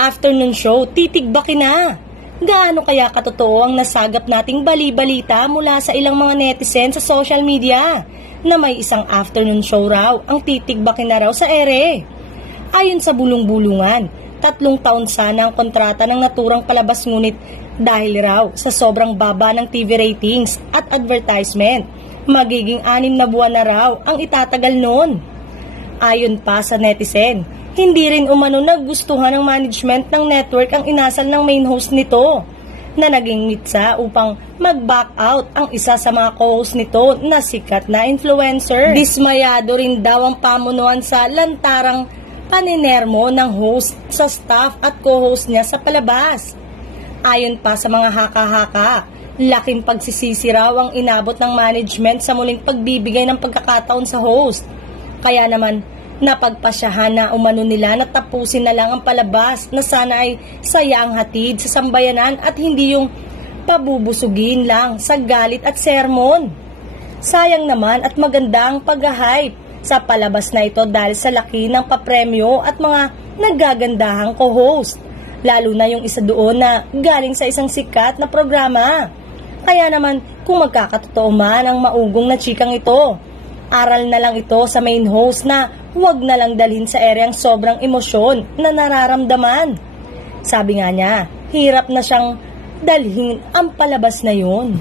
afternoon show, titigbakin na. Gaano kaya katotoo ang nasagap nating bali-balita mula sa ilang mga netizen sa social media na may isang afternoon show raw ang titigbakin na raw sa ere? Ayon sa bulong-bulungan, 3 taon sana ang kontrata ng naturang palabas, ngunit dahil raw sa sobrang baba ng TV ratings at advertisement, magiging 6 na buwan na raw ang itatagal noon. Ayon pa sa netizen, hindi rin umano nagustuhan ng management ng network ang inasal ng main host nito na naging mitsa upang mag-back out ang isa sa mga co-host nito na sikat na influencer. Dismayado rin daw ang pamunuan sa lantarang paninermo ng host sa staff at co-host niya sa palabas. Ayon pa sa mga haka-haka, laking pagsisisi raw ang inabot ng management sa muling pagbibigay ng pagkakataon sa host. Kaya naman, napagpasyahan na umano nila na tapusin na lang ang palabas na sana ay saya ang hatid sa sambayanan at hindi yung pabubusugin lang sa galit at sermon. Sayang naman at maganda ang pag-hype sa palabas na ito dahil sa laki ng papremyo at mga naggagandahang co-host. Lalo na yung isa doon na galing sa isang sikat na programa. Kaya naman, kung magkakatotoo man ang maugong na chikang ito, aral na lang ito sa main host na huwag na lang dalhin sa ere ang sobrang emosyon na nararamdaman. Sabi nga niya, hirap na siyang dalhin ang palabas na yun.